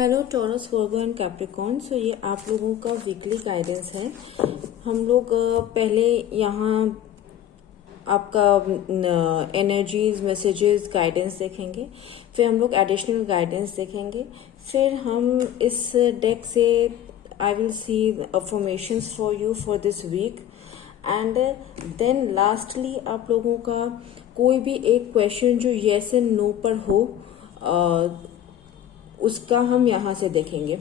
Hello Taurus, Virgo and Capricorn. So ये आप लोगों का वीकली गाइडेंस है। हम लोग पहले यहाँ आपका एनर्जीज, मैसेजेस, गाइडेंस देखेंगे, फिर हम लोग एडिशनल गाइडेंस देखेंगे, फिर हम इस डेक से I will see affirmations for you for this week and then lastly आप लोगों का कोई भी एक क्वेश्चन जो येस एंड नो पर हो उसका हम यहाँ से देखेंगे,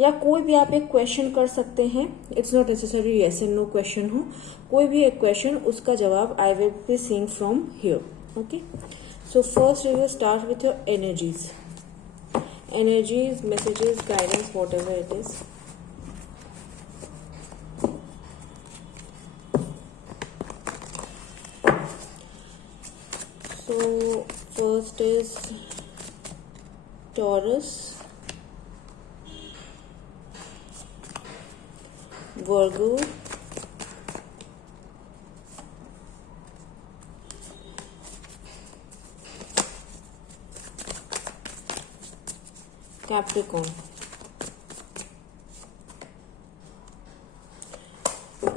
या कोई भी आप एक क्वेश्चन कर सकते हैं। It's not necessary yes and no question हो, कोई भी एक क्वेश्चन, उसका जवाब I will be seeing from here. Okay, so first we will start with your energies, messages, guidance, whatever it is. So first is Taurus, Virgo, Capricorn.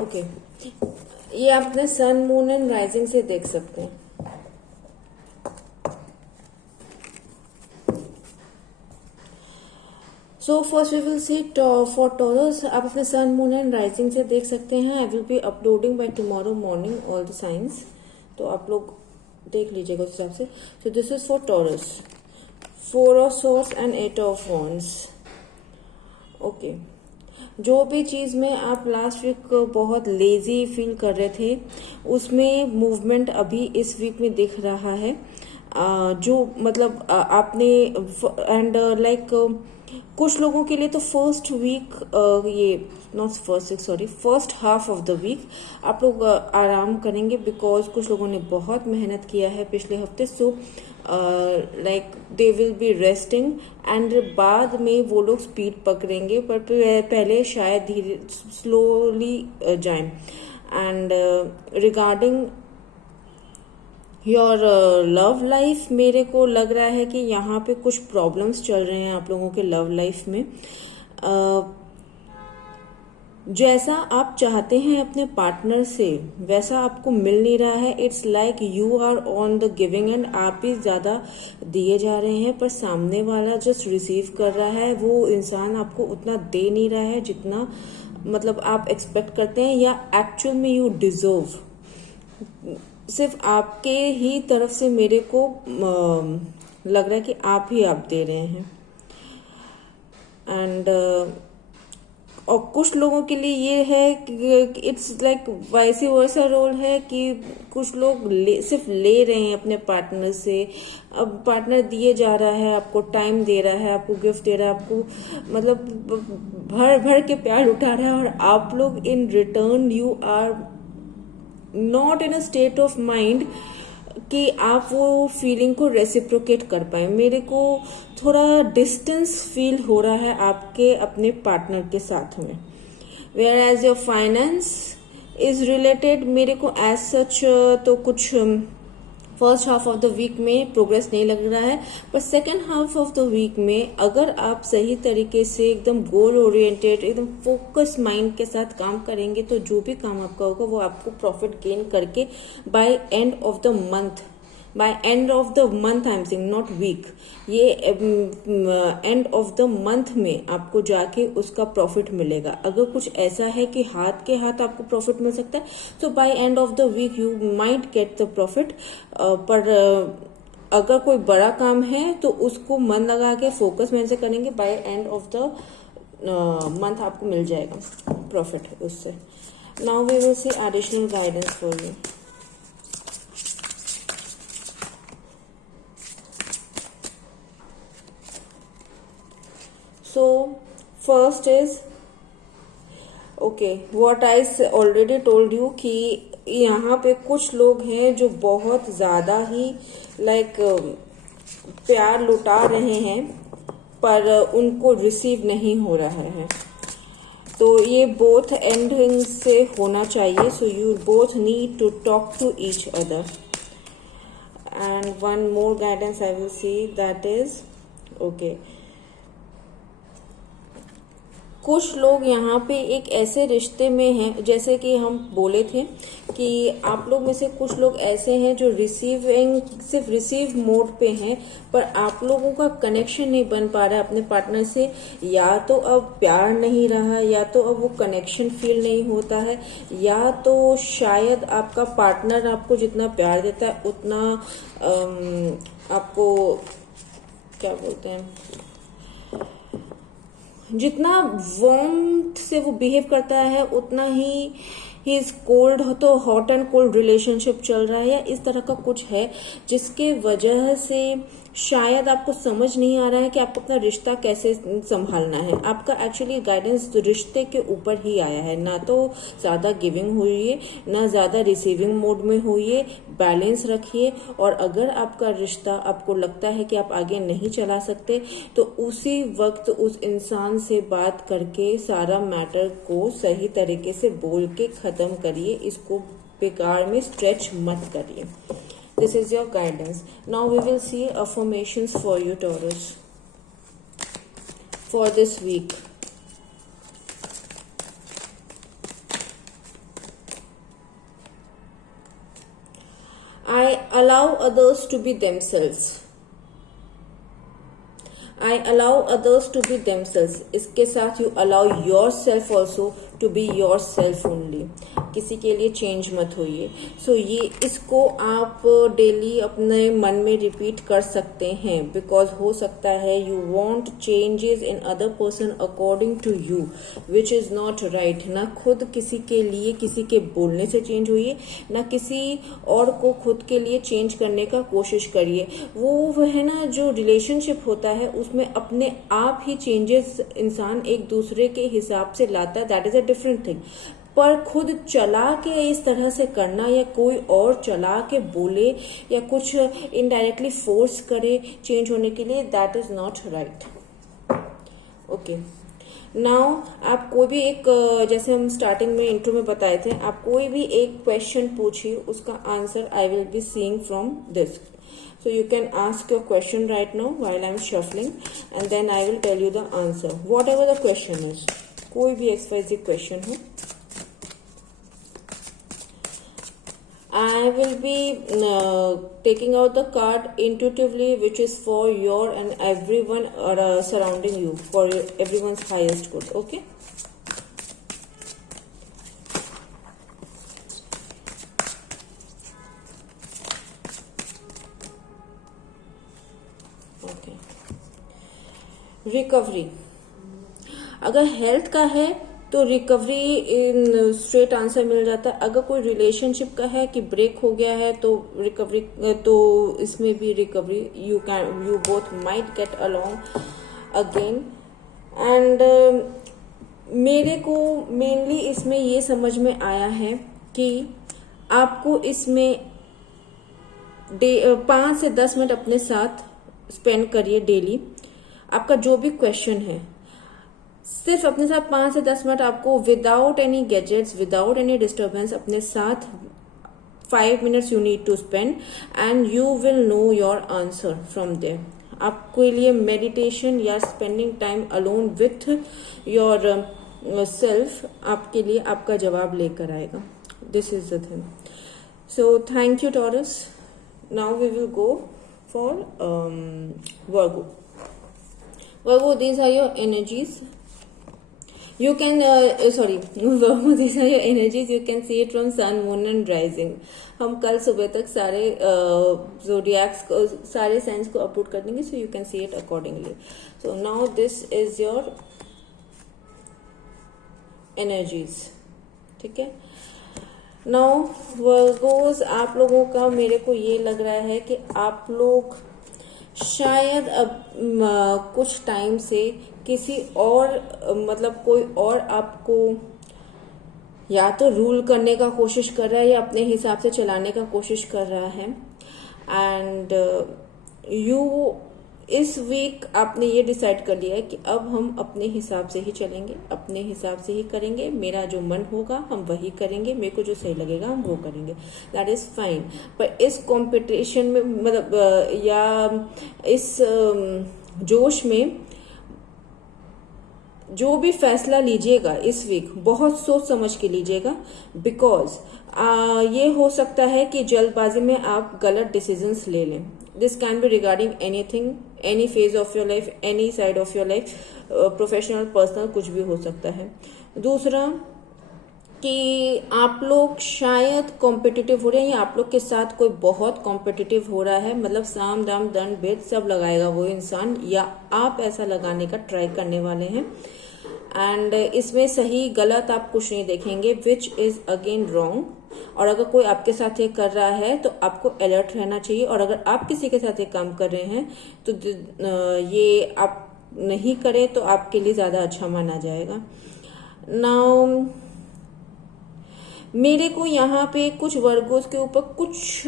Okay, ये आप अपने सन, moon and rising से देख सकते हैं। So first we will see for Taurus, आप अपने सन, moon and rising से देख सकते हैं। आई will be uploading by tomorrow morning all the science, तो आप लोग देख लीजिएगा उस हिसाब से। सो this is for taurus, 4 of swords and 8 of wands. Okay, जो भी चीज में आप लास्ट वीक बहुत लेजी फील कर रहे थे उसमें मूवमेंट अभी इस वीक में दिख रहा है। जो मतलब आपने एंड लाइक कुछ लोगों के लिए तो फर्स्ट वीक, ये not first week, sorry, first half of the week आप लोग आराम करेंगे, बिकॉज कुछ लोगों ने बहुत मेहनत किया है पिछले हफ्ते। So like they will B resting and बाद में वो लोग स्पीड पकड़ेंगे, पर पहले शायद धीरे स्लोली जाएं। And regarding your love life, मेरे को लग रहा है कि यहाँ पे कुछ प्रॉब्लम्स चल रहे हैं आप लोगों के लव लाइफ में। जैसा आप चाहते हैं अपने पार्टनर से वैसा आपको मिल नहीं रहा है। It's like you are on the giving end, आप ही ज्यादा दिए जा रहे हैं, पर सामने वाला जस्ट रिसीव कर रहा है। वो इंसान आपको उतना दे नहीं रहा है जितना मतलब आप एक्सपेक्ट करते हैं या एक्चुअल में यू डिजर्व। सिर्फ आपके ही तरफ से मेरे को लग रहा है कि आप दे रहे हैं। एंड और कुछ लोगों के लिए ये है कि इट्स लाइक वैसे वैसा रोल है कि कुछ लोग सिर्फ ले रहे हैं अपने पार्टनर से। अब पार्टनर दिए जा रहा है, आपको टाइम दे रहा है, आपको गिफ्ट दे रहा है, आपको मतलब भर भर के प्यार उठा रहा है, और आप लोग in return you are not in a state of mind कि आप वो फीलिंग को रेसिप्रोकेट कर पाए। मेरे को थोड़ा डिस्टेंस फील हो रहा है आपके अपने पार्टनर के साथ में। Whereas your finance is related, मेरे को एज सच तो कुछ first half of the week में प्रोग्रेस नहीं लग रहा है, पर second half of the week में अगर आप सही तरीके से एकदम गोल ओरिएंटेड, एकदम फोकस माइंड के साथ काम करेंगे तो जो भी काम आपका होगा वो आपको प्रॉफिट गेन करके by end of the month, by end of the month I am saying not week, ये एंड ऑफ द मंथ में आपको जाके उसका प्रॉफिट मिलेगा। अगर कुछ ऐसा है कि हाथ के हाथ आपको प्रॉफिट मिल सकता है, तो by end of the week you might get the profit. पर अगर कोई बड़ा काम है तो उसको मन लगा के फोकस में से करेंगे, by end of the month आपको मिल जाएगा प्रॉफिट उससे। Now we will see additional guidance for you. So first is okay, what I already told you कि यहाँ पे कुछ लोग हैं जो बहुत ज़्यादा ही लाइक प्यार लुटा रहे हैं पर उनको रिसीव नहीं हो रहा है। तो ये बोथ एंडिंग से होना चाहिए। So you both need to talk to each other. And one more guidance I will see, that is okay, कुछ लोग यहाँ पे एक ऐसे रिश्ते में हैं, जैसे कि हम बोले थे कि आप लोग में से कुछ लोग ऐसे हैं जो सिर्फ रिसीव मोड पे हैं, पर आप लोगों का कनेक्शन नहीं बन पा रहा है अपने पार्टनर से। या तो अब प्यार नहीं रहा, या तो अब वो कनेक्शन फील नहीं होता है, या तो शायद आपका पार्टनर आपको जितना प्यार देता है उतना आपको क्या बोलते हैं, जितना वार्म से वो बिहेव करता है उतना ही इज कोल्ड, तो हॉट एंड कोल्ड रिलेशनशिप चल रहा है, या इस तरह का कुछ है जिसके वजह से शायद आपको समझ नहीं आ रहा है कि आपको अपना रिश्ता कैसे संभालना है। आपका एक्चुअली गाइडेंस रिश्ते के ऊपर ही आया है, ना तो ज़्यादा गिविंग हुई है ना ज़्यादा रिसीविंग मोड में हुई है। बैलेंस रखिए, और अगर आपका रिश्ता आपको लगता है कि आप आगे नहीं चला सकते तो उसी वक्त उस इंसान से बात करके सारा मैटर को सही तरीके से बोल के ख़त्म करिए, इसको बेकार में स्ट्रेच मत करिए। This is your guidance. Now we will see affirmations for you, Taurus, for this week. I allow others to be themselves. I allow others to be themselves. इसके साथ you allow yourself also to be yourself only. किसी के लिए change मत होइए। सो ये इसको आप डेली अपने मन में रिपीट कर सकते हैं, बिकॉज हो सकता है you want changes in other person according to you, which is not right. ना खुद किसी के लिए किसी के बोलने से चेंज होइए, ना किसी और को खुद के लिए चेंज करने का कोशिश करिए। वो है ना, जो रिलेशनशिप होता है उसमें अपने आप ही चेंजेस इंसान एक दूसरे के हिसाब से लाता है, that is a different thing. पर खुद चला के इस तरह से करना, या कोई और चला के बोले या कुछ इनडायरेक्टली फोर्स करे चेंज होने के लिए, that is not right. Okay, now आप कोई भी एक, जैसे हम स्टार्टिंग में इंट्रो में बताए थे, आप कोई भी एक क्वेश्चन पूछिए, उसका answer I will be seeing from this. So you can ask your question right now while I'm shuffling, and then I will tell you the answer. Whatever the question is, कोई भी XYZ question हो, I will be taking out the card intuitively, which is for your and everyone surrounding you, for everyone's highest good. Okay. Okay. Recovery, अगर health का है तो recovery in straight answer मिल जाता है। अगर कोई रिलेशनशिप का है कि ब्रेक हो गया है तो रिकवरी, तो इसमें भी recovery, you both might get along again. And मेरे को मेनली इसमें ये समझ में आया है कि आपको इसमें 5 से 10 मिनट अपने साथ स्पेंड करिए डेली। आपका जो भी क्वेश्चन है, सिर्फ अपने साथ 5 से 10 मिनट आपको without any gadgets, without any disturbance अपने साथ 5 minutes you need to spend, and you will know your answer from there. आपके लिए मेडिटेशन या spending time alone with yourself आपके लिए आपका जवाब लेकर आएगा। This is the thing. So thank you Taurus. Now we will go for Virgo. Virgo, these are your energies. You can, Virgo, these are your energies. You can see it from sun, moon and rising. हम कल सुबह तक सारे zodiacs को, सारे science को upload कर देंगे, so you can see it accordingly. So now this is your energies. ठीक है। Now Virgos, आप लोगों का मेरे को ये लग रहा है कि आप लोग शायद अब कुछ टाइम से किसी और, मतलब कोई और आपको या तो रूल करने का कोशिश कर रहा है या अपने हिसाब से चलाने का कोशिश कर रहा है। एंड यू, इस वीक आपने ये डिसाइड कर लिया है कि अब हम अपने हिसाब से ही चलेंगे, अपने हिसाब से ही करेंगे, मेरा जो मन होगा हम वही करेंगे, मेरे को जो सही लगेगा हम वो करेंगे, दैट इज फाइन। पर इस कंपटीशन में, मतलब या इस जोश में जो भी फैसला लीजिएगा इस वीक बहुत सोच समझ के लीजिएगा, बिकॉज ये हो सकता है कि जल्दबाजी में आप गलत डिसीजंस ले लें. This can be regarding anything, any phase of your life, any side of your life, professional personal कुछ भी हो सकता है. दूसरा कि आप लोग शायद कॉम्पिटिटिव हो रहे हैं या आप लोग के साथ कोई बहुत कॉम्पिटिटिव हो रहा है, मतलब साम दाम दंड भेद सब लगाएगा वो इंसान या आप ऐसा लगाने का ट्राई करने वाले हैं. एंड इसमें सही गलत आप कुछ नहीं देखेंगे, विच इज अगेन रॉन्ग. और अगर कोई आपके साथ ये कर रहा है तो आपको अलर्ट रहना चाहिए, और अगर आप किसी के साथ ये काम कर रहे हैं तो ये आप नहीं करें तो आपके लिए ज्यादा अच्छा माना जाएगा. नाउ मेरे को यहाँ पे कुछ वर्गोस के ऊपर कुछ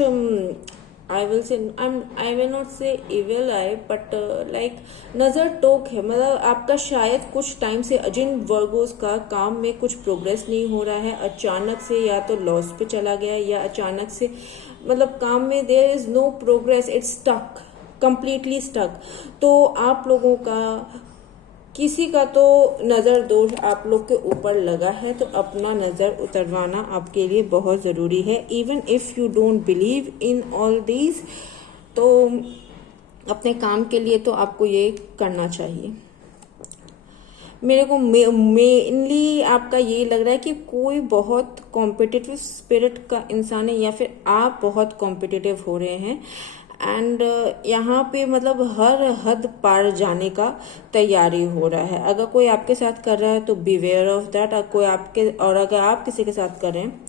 आई विल नॉट से इविल आई, बट लाइक नजर टोक है. मतलब आपका शायद कुछ टाइम से जिन वर्गोस का काम में कुछ प्रोग्रेस नहीं हो रहा है, अचानक से या तो लॉस पे चला गया या अचानक से मतलब काम में there is no progress, it's stuck, completely stuck. तो आप लोगों का किसी का तो नजर दोष आप लोग के ऊपर लगा है, तो अपना नजर उतरवाना आपके लिए बहुत जरूरी है. Even if you don't believe in all these, तो अपने काम के लिए तो आपको ये करना चाहिए. मेरे को मेनली आपका ये लग रहा है कि कोई बहुत कॉम्पिटिटिव स्पिरिट का इंसान है या फिर आप बहुत कॉम्पिटिटिव हो रहे हैं. एंड यहाँ पे मतलब हर हद पार जाने का तैयारी हो रहा है. अगर कोई आपके साथ कर रहा है तो बीवेयर ऑफ दैट. कोई आपके, और अगर आप किसी के साथ कर रहे हैं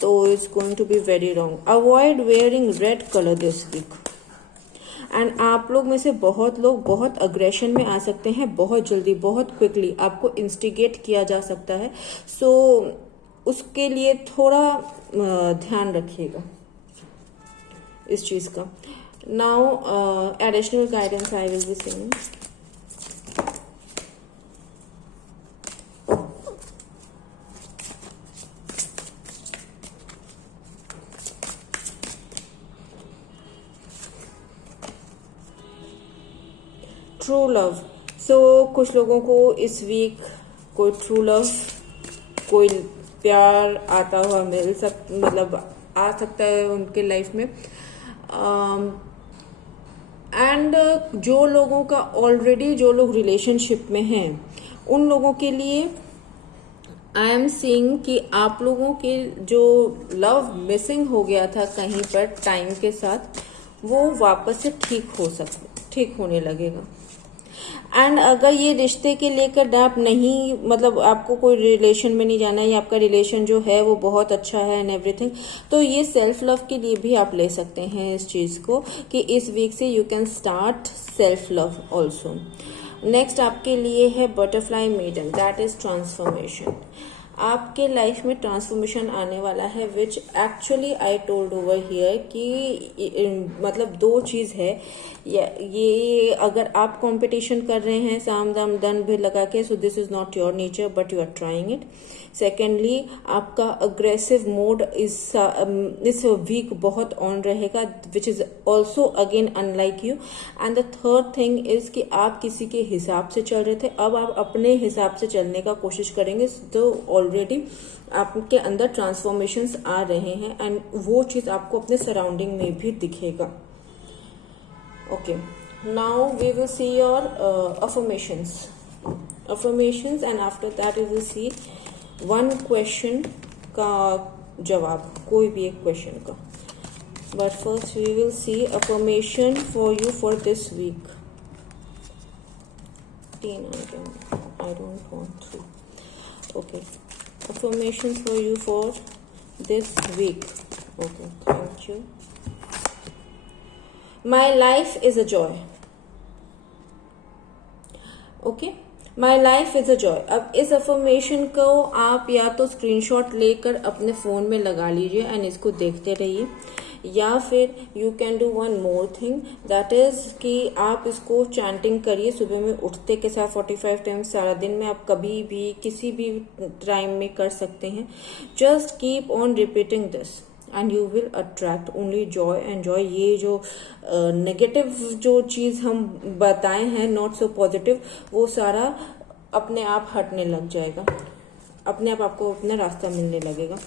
तो it's going to be very wrong. Avoid wearing red colour this week. And आप लोग में से बहुत लोग बहुत अग्रेशन में आ सकते हैं, बहुत जल्दी, बहुत क्विकली आपको इंस्टिगेट किया जा सकता है. सो उसके लिए थोड़ा ध्यान रखिएगा इस चीज का. Now additional guidance I will be saying. True love. So कुछ लोगों को इस वीक कोई ट्रू लव, कोई प्यार आता हुआ मतलब आ सकता है उनके लाइफ में. एंड जो लोगों का ऑलरेडी, जो लोग रिलेशनशिप में हैं, उन लोगों के लिए आई एम सीइंग कि आप लोगों के जो लव मिसिंग हो गया था कहीं पर टाइम के साथ, वो वापस से ठीक होने लगेगा. एंड अगर ये रिश्ते के लेकर आप नहीं, मतलब आपको कोई रिलेशन में नहीं जाना है या आपका रिलेशन जो है वो बहुत अच्छा है एंड एवरीथिंग, तो ये सेल्फ लव के लिए भी आप ले सकते हैं इस चीज को कि इस वीक से you can start self love also. Next आपके लिए है butterfly maiden, that is transformation. आपके लाइफ में ट्रांसफॉर्मेशन आने वाला है, which actually I told over here कि मतलब दो चीज है. ये अगर आप कंपटीशन कर रहे हैं साम दाम दंड भी लगा के, so this is not your nature but you are trying it. Secondly आपका अग्रेसिव मोड इस वीक बहुत ऑन रहेगा, which is also again unlike you. And the third thing is कि आप किसी के हिसाब से चल रहे थे, अब आप अपने हिसाब से चलने का कोशिश करेंगे. तो ऑलरेडी आपके अंदर ट्रांसफॉर्मेशंस आ रहे हैं एंड वो चीज आपको अपने सराउंडिंग में भी दिखेगा. Okay, now we will see your affirmations and after that we will see one question का जवाब, कोई भी एक क्वेश्चन का. But first we will see affirmation for you for this week. I don't want to. Okay, affirmation for you for this week. Okay, thank you. My life is a joy. Okay, my life is a joy. अब इस affirmation को आप या तो screenshot लेकर अपने phone में लगा लीजिए एंड इसको देखते रहिए, या फिर you can do one more thing, that is कि आप इसको चैंटिंग करिए सुबह में उठते के साथ 45 टाइम्स. सारा दिन में आप कभी भी किसी भी टाइम में कर सकते हैं. Just keep on repeating this and you will attract only Joy and Joy. ये जो नेगेटिव जो चीज हम बताए हैं, नॉट सो पॉजिटिव, वो सारा अपने आप हटने लग जाएगा, अपने आप आपको अपना रास्ता मिलने लगेगा।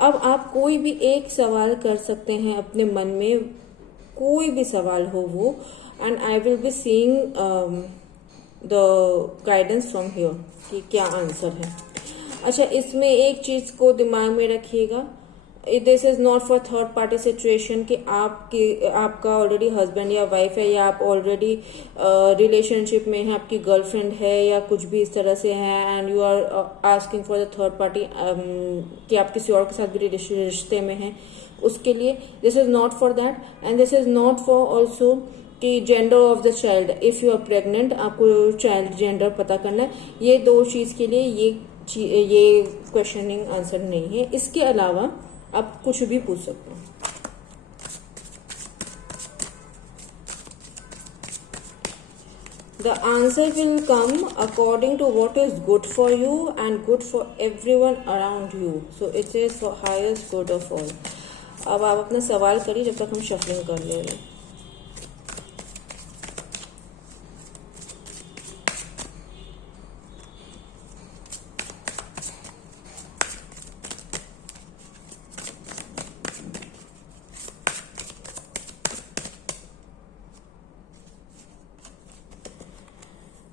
अब आप कोई भी एक सवाल कर सकते हैं अपने मन में, कोई भी सवाल हो वो, and I will be seeing the guidance from here कि क्या आंसर है। अच्छा, इसमें एक चीज को दिमाग में रखिएगा, this is not for third party situation कि आपका ऑलरेडी हस्बैंड या वाइफ है, या आप ऑलरेडी रिलेशनशिप में है, आपकी गर्लफ्रेंड है या कुछ भी इस तरह से है, and you are asking for the third party कि आप किसी और के साथ भी रिश्ते में हैं, उसके लिए this is not for that. And this is not for also कि gender of the child, if you are pregnant, आपको चाइल्ड जेंडर पता करना है, ये दो चीज के लिए ये क्वेश्चनिंग आंसर नहीं है। इसके अलावा आप कुछ भी पूछ सकते हो। The answer will come according to what is good for you and good for everyone around you. So it is for highest good of all. अब आप अपना सवाल करिए जब तक हम शफलिंग कर ले रहे हैं।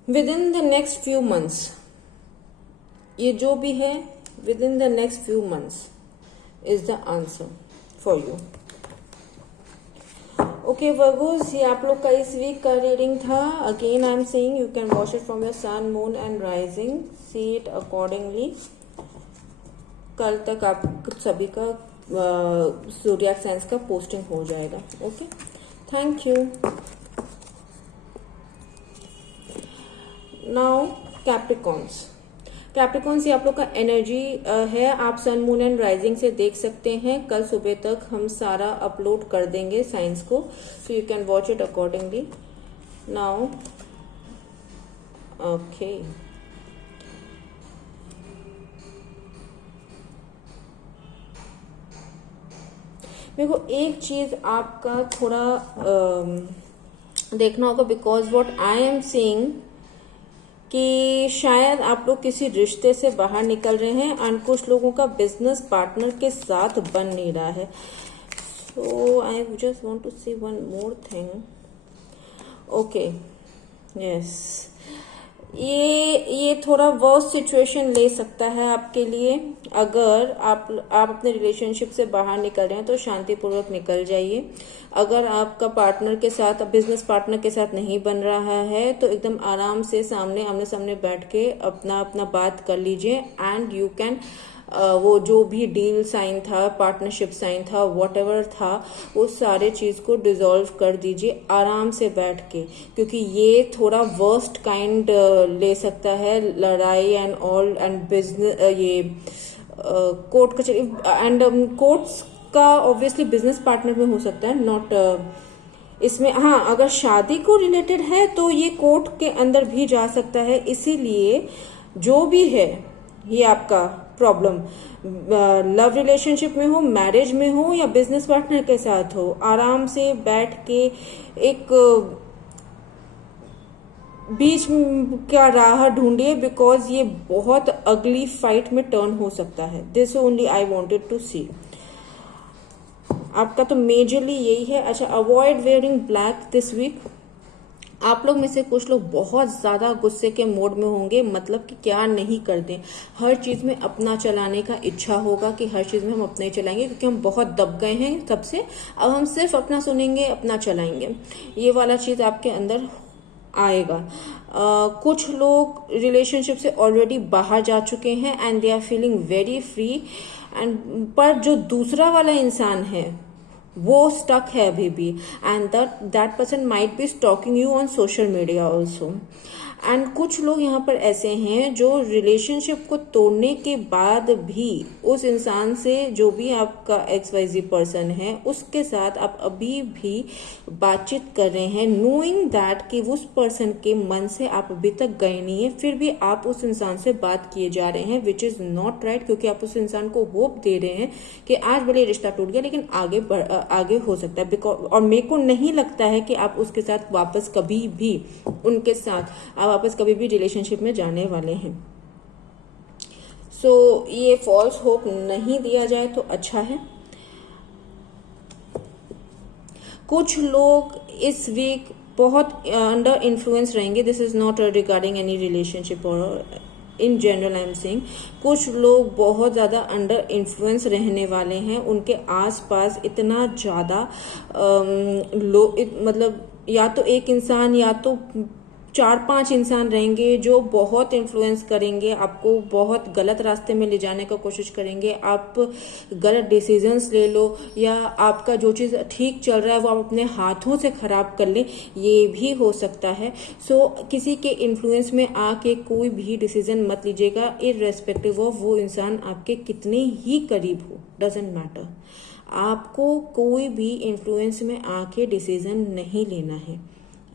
Within the next few months, ये जो भी है within the next few months is the answer for you. Okay Virgos, ये आप लोग का इस वीक का रीडिंग था। Again I am saying you can watch it from your sun, moon and rising, see it accordingly. कल तक आप सभी का zodiac signs का पोस्टिंग हो जाएगा। Okay, thank you. Now Capricorns, ये आप लोग का एनर्जी है। आप सन, मून एंड राइजिंग से देख सकते हैं। कल सुबह तक हम सारा अपलोड कर देंगे साइंस को, so you can watch it accordingly. Now okay, मेरे को एक चीज आपका थोड़ा देखना होगा, because what I am seeing कि शायद आप लोग किसी रिश्ते से बाहर निकल रहे हैं और कुछ लोगों का बिजनेस पार्टनर के साथ बन नहीं रहा है। So I just want to see one more thing. Okay, yes, ये थोड़ा वर्स्ट सिचुएशन ले सकता है आपके लिए। अगर आप अपने रिलेशनशिप से बाहर निकल रहे हैं तो शांतिपूर्वक निकल जाइए। अगर आपका पार्टनर के साथ, बिजनेस पार्टनर के साथ नहीं बन रहा है तो एकदम आराम से आमने सामने बैठ के अपना बात कर लीजिए, एंड यू कैन वो जो भी डील साइन था, पार्टनरशिप साइन था, व्हाटएवर था, वो सारे चीज को डिसॉल्व कर दीजिए आराम से बैठ के, क्योंकि ये थोड़ा वर्स्ट काइंड ले सकता है, लड़ाई एंड ऑल एंड बिजनेस, ये कोर्ट कचहरी एंड कोर्ट्स का ऑब्वियसली बिजनेस पार्टनर में हो सकता है, नॉट इसमें। हाँ, अगर शादी को रिलेटेड है तो ये कोर्ट के अंदर भी जा सकता है। इसीलिए जो भी है ये आपका प्रॉब्लम, लव रिलेशनशिप में हो, मैरिज में हो या बिजनेस पार्टनर के साथ हो, आराम से बैठ के एक बीच का राह ढूंढिए, बिकॉज ये बहुत अगली फाइट में टर्न हो सकता है। This only I wanted to see. आपका तो मेजरली यही है। अच्छा, avoid wearing black this week. आप लोग में से कुछ लोग बहुत ज्यादा गुस्से के मोड में होंगे, मतलब कि क्या नहीं करते, हर चीज में अपना चलाने का इच्छा होगा कि हर चीज में हम अपना ही चलाएंगे, क्योंकि हम बहुत दब गए हैं सबसे। अब हम सिर्फ अपना सुनेंगे, अपना चलाएंगे, ये वाला चीज आपके अंदर आएगा। कुछ लोग रिलेशनशिप से ऑलरेडी बाहर जा चुके हैं and they are feeling very free, and पर जो दूसरा वाला इंसान है वो स्टक है अभी भी, and that person might be stalking you on social media also. And कुछ लोग यहाँ पर ऐसे हैं जो रिलेशनशिप को तोड़ने के बाद भी उस इंसान से, जो भी आपका XYZ पर्सन है, उसके साथ आप अभी भी बातचीत कर रहे हैं, नोइंग दैट कि उस पर्सन के मन से आप अभी तक गए नहीं है, फिर भी आप उस इंसान से बात किए जा रहे हैं, विच इज नॉट राइट, क्योंकि आप उस इंसान को होप दे रहे हैं कि आज भले रिश्ता टूट गया लेकिन आगे हो सकता है। और मेरे को नहीं लगता है कि आप उसके साथ वापस कभी भी उनके साथ आप वापस कभी भी रिलेशनशिप में जाने वाले हैं। सो ये फॉल्स होप नहीं दिया जाए तो अच्छा है। कुछ लोग इस वीक बहुत अंडर इन्फ्लुएंस रहेंगे। This is not regarding any relationship और in general I am saying, कुछ लोग बहुत ज़्यादा अंडर इन्फ्लुएंस रहने वाले हैं। उनके आसपास इतना ज़्यादा मतलब या तो एक इंसान या तो 4-5 इंसान रहेंगे जो बहुत इन्फ्लुएंस करेंगे, आपको बहुत गलत रास्ते में ले जाने का कोशिश करेंगे। आप गलत डिसीजंस ले लो या आपका जो चीज़ ठीक चल रहा है वो आप अपने हाथों से खराब कर ले, ये भी हो सकता है। सो किसी के इन्फ्लुएंस में आके कोई भी डिसीजन मत लीजिएगा, इररेस्पेक्टिव ऑफ वो इंसान आपके कितने ही करीब हो, डजेंट मैटर। आपको कोई भी इन्फ्लुएंस में आके डिसीजन नहीं लेना है।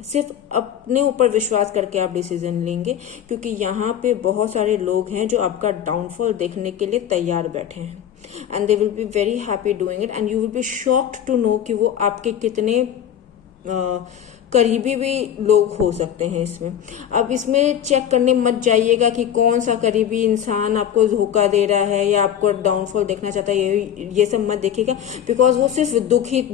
सिर्फ अपने ऊपर विश्वास करके आप डिसीजन लेंगे, क्योंकि यहाँ पे बहुत सारे लोग हैं जो आपका डाउनफॉल देखने के लिए तैयार बैठे हैं and they will be very happy doing it and you will be shocked to know कि वो आपके कितने करीबी भी लोग हो सकते हैं इसमें। अब इसमें चेक करने मत जाइएगा कि कौन सा करीबी इंसान आपको धोखा दे रहा है या आपको डाउनफॉल देखना चाहता है, ये सब मत देखिएगा, बिकॉज वो सिर्फ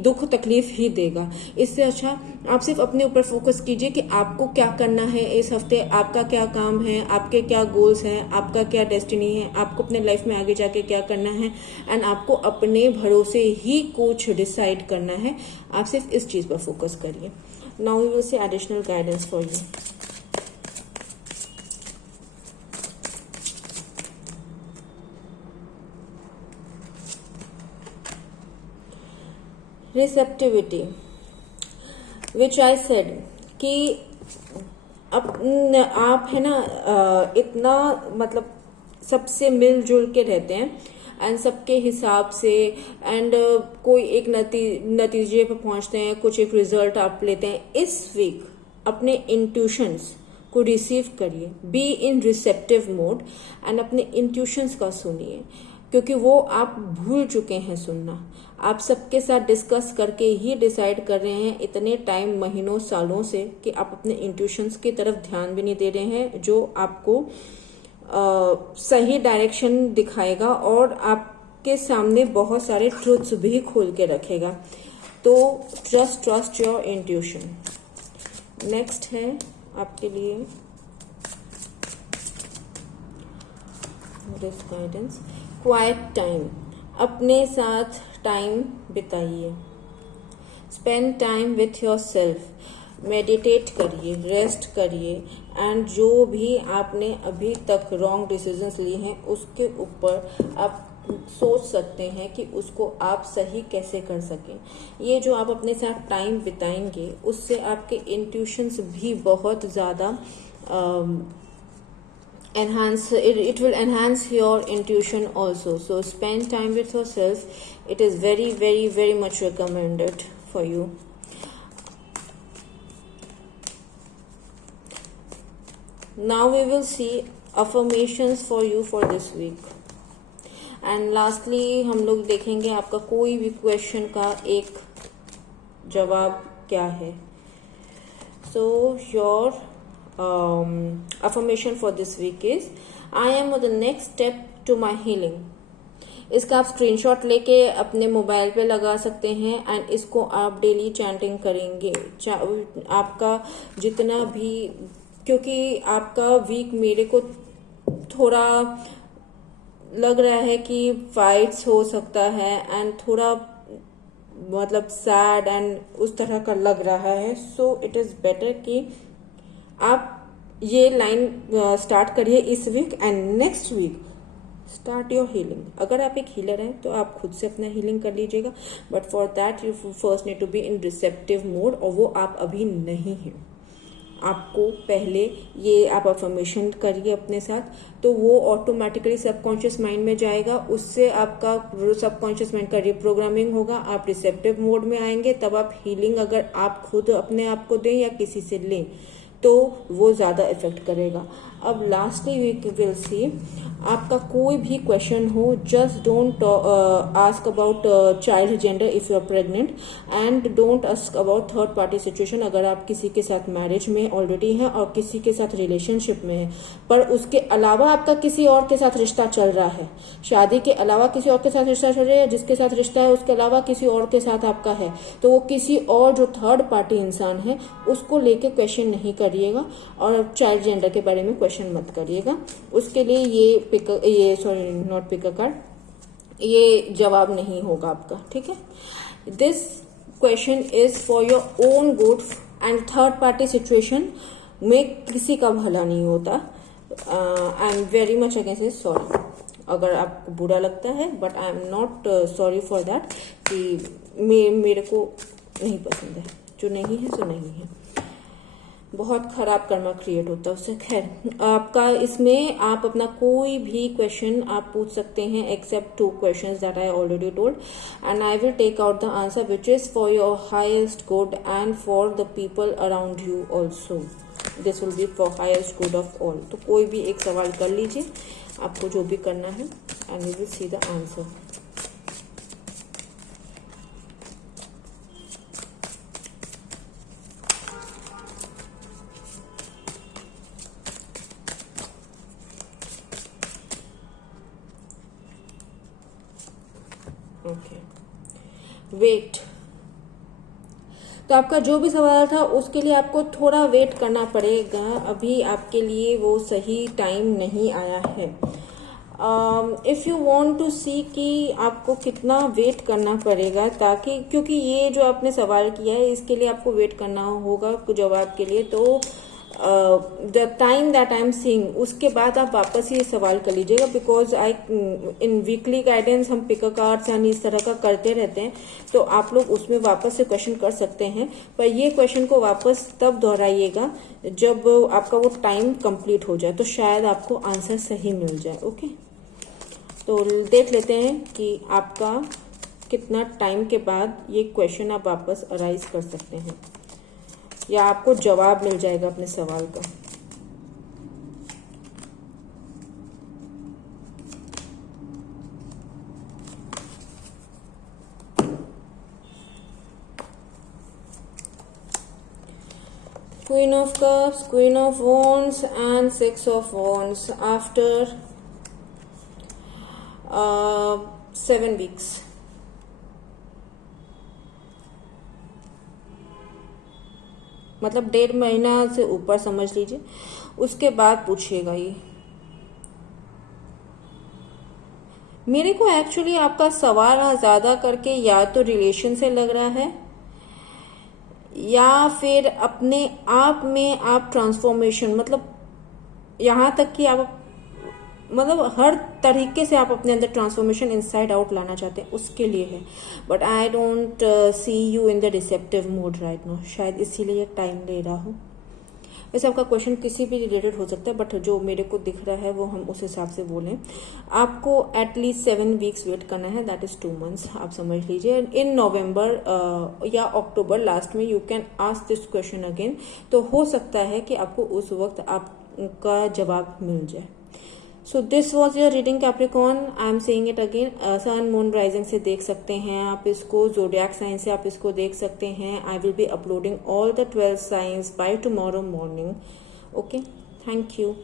दुख तकलीफ ही देगा। इससे अच्छा आप सिर्फ अपने ऊपर फोकस कीजिए कि आपको क्या करना है इस हफ्ते, आपका क्या काम है, आपके क्या गोल्स हैं, आपका क्या डेस्टिनी है, आपको अपने लाइफ में आगे जाके क्या करना है एंड आपको अपने भरोसे ही कुछ डिसाइड करना है। आप सिर्फ इस चीज पर फोकस करिए। Now we will see additional guidance for you. Receptivity, which I said कि आप है ना इतना मतलब सबसे मिलजुल के रहते हैं एंड सबके हिसाब से एंड कोई एक नतीजे पर पहुंचते हैं, कुछ एक रिजल्ट आप लेते हैं। इस वीक अपने इंट्यूशंस को रिसीव करिए, B in receptive mode and अपने इंट्यूशंस का सुनिए, क्योंकि वो आप भूल चुके हैं सुनना। आप सबके साथ डिस्कस करके ही डिसाइड कर रहे हैं इतने टाइम, महीनों, सालों से कि आप अपने इंट्यूशंस की तरफ ध्यान भी नहीं दे रहे हैं, जो आपको सही डायरेक्शन दिखाएगा और आपके सामने बहुत सारे ट्रूथ्स भी खोल के रखेगा। तो ट्रस्ट योर इंट्यूशन। नेक्स्ट है आपके लिए दिस गाइडेंस, क्वाइट टाइम। अपने साथ टाइम बिताइए, spend time with yourself, meditate करिए, रेस्ट करिए एंड जो भी आपने अभी तक रॉन्ग डिसीजंस लिए हैं उसके ऊपर आप सोच सकते हैं कि उसको आप सही कैसे कर सकें। ये जो आप अपने साथ टाइम बिताएंगे उससे आपके इंट्यूशंस भी बहुत ज़्यादा it will enhance your intuition also. So spend time with yourself. It is very, very, very much recommended for you. Now we will see affirmations for you for this week. And lastly हम लोग देखेंगे आपका कोई भी question का एक जवाब क्या है. So your affirmation for this week is I am on the next step to my healing. इसका आप स्क्रीनशॉट लेके अपने मोबाइल पे लगा सकते हैं एंड इसको आप डेली चैंटिंग करेंगे. आपका जितना भी, क्योंकि आपका वीक मेरे को थोड़ा लग रहा है कि फाइट्स हो सकता है एंड थोड़ा मतलब सैड एंड उस तरह का लग रहा है. सो इट इज़ बेटर कि आप ये लाइन स्टार्ट करिए इस week and next week start your healing. अगर आप एक हीलर हैं तो आप खुद से अपना हीलिंग कर लीजिएगा, but for that you first need to be in receptive mode, और वो आप अभी नहीं हैं. आपको पहले ये आप अफर्मेशन करिए अपने साथ, तो वो ऑटोमेटिकली सबकॉन्शियस माइंड में जाएगा. उससे आपका सबकॉन्शियस माइंड का रिप्रोग्रामिंग होगा, आप रिसेप्टिव मोड में आएंगे. तब आप हीलिंग अगर आप खुद अपने आप को दें या किसी से लें तो वो ज़्यादा इफेक्ट करेगा। अब लास्टली वी विल सी, आपका कोई भी क्वेश्चन हो, just don't ask about child gender if you are pregnant, and don't ask about third party situation. अगर आप किसी के साथ मैरिज में ऑलरेडी हैं और किसी के साथ रिलेशनशिप में है, पर उसके अलावा आपका किसी और के साथ रिश्ता चल रहा है, शादी के अलावा किसी और के साथ रिश्ता चल रहा है, जिसके साथ रिश्ता है उसके अलावा किसी और के साथ आपका है, तो वो किसी और जो थर्ड पार्टी इंसान है उसको लेके क्वेश्चन नहीं करिएगा, और चाइल्ड जेंडर के बारे में क्वेश्चन मत करिएगा। उसके लिए नॉट पिक अ कार्ड, ये जवाब नहीं होगा आपका, ठीक है। This question is for your own good, and third party situation में किसी का भला नहीं होता। I am very much against this, sorry अगर आपको बुरा लगता है, but I am not sorry for that कि मेरे को नहीं पसंद है, जो नहीं है सो नहीं है, बहुत खराब कर्मा क्रिएट होता है उससे। खैर, आपका इसमें आप अपना कोई भी क्वेश्चन आप पूछ सकते हैं except 2 questions that I already told, and I will take out the answer which is for your highest good and for the people around you also. This will be for highest good of all. तो कोई भी एक सवाल कर लीजिए, आपको जो भी करना है, and you will see the answer. Okay, wait. तो आपका जो भी सवाल था उसके लिए आपको थोड़ा वेट करना पड़ेगा, अभी आपके लिए वो सही टाइम नहीं आया है। इफ़ यू वांट टू सी कि आपको कितना वेट करना पड़ेगा, ताकि क्योंकि ये जो आपने सवाल किया है इसके लिए आपको वेट करना होगा जवाब के लिए, तो the time that I am seeing उसके बाद आप वापस ये सवाल कर लीजिएगा, because I in weekly guidance हम पिक कार्ड्स यानी इस तरह का करते रहते हैं, तो आप लोग उसमें वापस से क्वेश्चन कर सकते हैं, पर ये क्वेश्चन को वापस तब दोहराइएगा जब आपका वो टाइम कंप्लीट हो जाए, तो शायद आपको आंसर सही मिल जाए। ओके, तो देख लेते हैं कि आपका कितना टाइम के बाद ये क्वेश्चन आप वापस अराइज कर सकते हैं, या आपको जवाब मिल जाएगा अपने सवाल का। Queen of Cups, Queen of Wands and 6 of Wands after 7 weeks. मतलब 1.5 महीना से ऊपर समझ लीजिए, उसके बाद पूछिएगा ये। मेरे को एक्चुअली आपका सवाल ज्यादा करके या तो रिलेशन से लग रहा है, या फिर अपने आप में आप ट्रांसफॉर्मेशन, मतलब यहाँ तक कि आप मतलब हर तरीके से आप अपने अंदर ट्रांसफॉर्मेशन इनसाइड आउट लाना चाहते हैं, उसके लिए है। But I don't see you in the receptive mode right now, शायद इसीलिए टाइम ले रहा हूँ। वैसे आपका क्वेश्चन किसी भी रिलेटेड हो सकता है, बट जो मेरे को दिख रहा है वो हम उस हिसाब से बोलें। आपको एटलीस्ट 7 वीक्स वेट करना है, दैट इज 2 मंथ्स, आप समझ लीजिए। इन नवंबर या अक्टूबर लास्ट में you can ask this question again, तो हो सकता है कि आपको उस वक्त आपका जवाब मिल जाए। So this was your reading Capricorn, I am saying it again. Sun moon rising से देख सकते हैं आप इसको, जोडियक साइन से आप इसको देख सकते हैं। आई will be uploading all the 12 science by tomorrow morning. Okay, thank you.